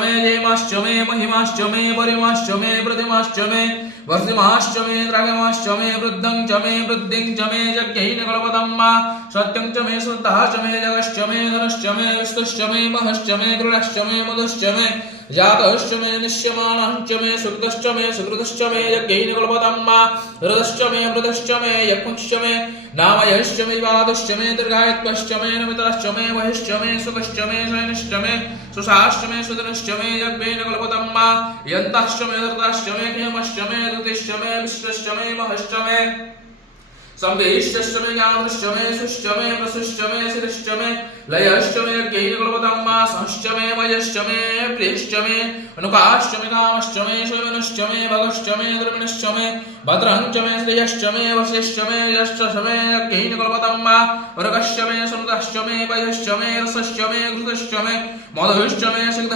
मे जयमाश्च मे महिमाश्च मे परिमाश्च मे प्रतिमाश्च मे वर्षिमाश्च मे द्रागमाश्च मे वृद्धं च मे वृद्धिं च मे यज्ञेन कल्पतम् सत्यं च मे सुतः च मे जगश्च मे धनश्च मे विस्तुश्च मे महश्च मे गृढश्च मे मधुश्च मे जातश्च मे निश्यमानश्च मे सुकृतश्च मे सुकृतश्च मे यज्ञेन कल्पतम् हृदश्च मे मृदश्च मे यज्ञश्च मे नामयश्च मे वादश्च मे दीर्घायुत्वश्च मे नमितरश्च मे वहिश्च मे सुखश्च मे शयनश्च मे सुषाश्च मे सुदनश्च मे यज्ञेन कल्पतम् यन्तश्च मे धर्ताश्च मे क्षेमश्च मे धृतिश्च मे विश्वश्च मे महश्च मे संवेश्च मे ज्ञानश्च मे सुश्च मे प्रसुश्च मे शिरश्च मे लयश्च मे यज्ञेन कल्पतम् संश्च मे मयश्च मे प्रियश्च मे अनुकाश्च मे कामश्च मे शयनश्च मे भगश्च मे द्रविणश्च मे भद्रं च मे श्रेयश्च मे वश्यश्च मे यश्च मे यज्ञेन कल्पतम् वर्गश्च मे सुमृतश्च मे पयश्च मे रसश्च मे घृतश्च मे मधुश्च मे सिक्तश्च